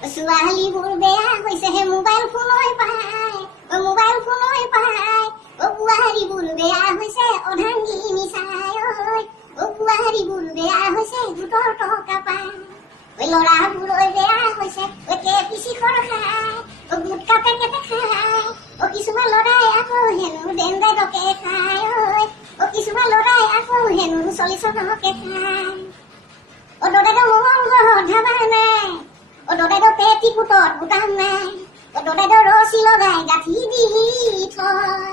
ছোৱালীবোৰ বেয়া হৈছেহে মোবাইল ফোনই পায়, মোবাইল ফোনই পায়। বোৱাৰীবোৰ বেয়া হৈছে অৰ্ধাংগী নিচাই, বোৱাৰীবোৰ বেয়া হৈছে গোটৰ টকা পায়। ল'ৰাবোৰ বেয়া হৈছে কেপিচি খৰ খায়, গুটকা পেকেটে খায়। কিছুমান ল'ৰাই আকৌ হেনো ডেণ্ডাইডকে খায়, কিছুমান ল'ৰাই আকৌ হেনো 40 টকাকে খায়। দদাইদেউ মঙল ঘৰত ধাবা নাই, দদাইদেউ পেটিকোটত বুটাম নাই, দদাইদেউ ৰছী লগাই গাঁঠি দি থয়।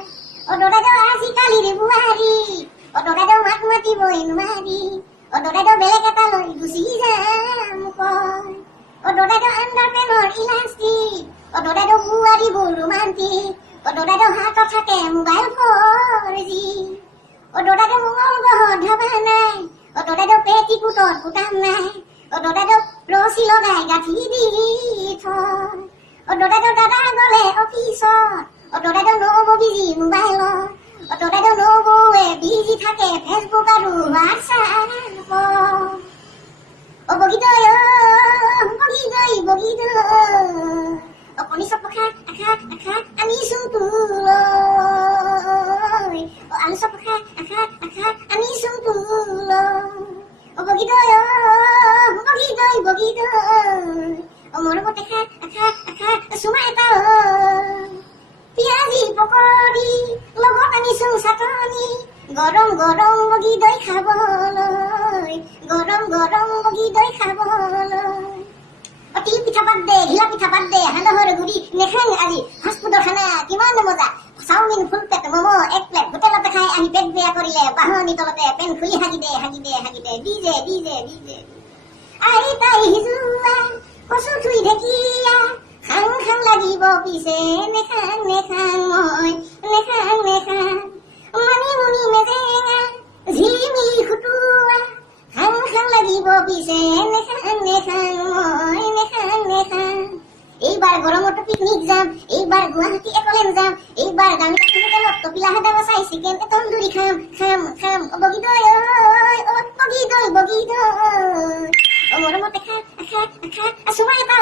দদাইদেউ আজিকালিৰ বোৱাৰী, দদাইদেউ মাত মাতিবই নোৱাৰি, দদাইদেউ বেলেগ এটা লৈ গুচি যাম কয়। দদাইদেউ আণ্ডাৰপেনৰ ইলাষ্টিক, দদাইদেউ বোৱাৰীবোৰ ৰোমান্টিক, দদাইদেউ হাতত থাকে মোবাইল 4G। দদাইদেউ মঙল ঘৰত ধাবা নাই, দদাইদেউ পেটিকোটত বুটাম নাই, দদাইদেউ ৰছী লগাই গাঁঠি দি থয়। দদাইদেউ দাদা গলে অফিচত, দদাইদেউ নবৌ বিজি মোবাইলত, দদাইদেউ নবৌৱে বিজি থাকে ফেচবুক আৰু হোৱাটছআপত। বগীদৈ বগীদৈ বগীদৈ, কণী চপ খা খা খা আনিছো তোলৈ, আলু চপ খা খা খা আনিছো তোলৈ। বগীদৈ বগীদৈ বগীদৈ, মৰমতে খা খা খা চুমা এটা। পিয়াজি পকৰি লগত আনিছো চাটনি, গৰম গৰম বগীদৈ খাবলৈ, গৰম গৰম বগীদৈ খাবলৈ। তিল পিঠা বাদ দে, ঘিলা পিঠা বাদ দে, সান্দহৰ গুৰি নেখাং আজি, ফাষ্টফুডৰ খানা কিমান মজা। চাওমিন, ফুল প্লেট, ম'ম', এক প্লেট হোটেলতে খাই আহি পেট বেয়া কৰিলে বাহনি তলতে পেন খুলি হাগি দে হাগি দে হাগি দে, ডিজে ডিজে ডিজে। আহি তাই সিজোৱা কচু থুই ঢেকীয়া, খাং খাং লাগিব পিছে নেখাং নেখাং মই নেখাং নেখাং। মানিমুনি মেজেঙা ঝিলিমিলি খুটুৱা, খাং খাং লাগিব পিছে নেখাং নেখাং মই নেখাং নেখাং। এইবাৰ গৰমতো পিকনিক যাম, এইবাৰ গুৱাহাটী একলেন যাম, এইবাৰ দামী হোটেলত কপিলা হাদাৱা চাই চিকেন তন্দুৰি খাম খাম খাম। বগীদৈ বগীদৈ বগীদৈ, মৰমতে খা খা খা চুমা এটা।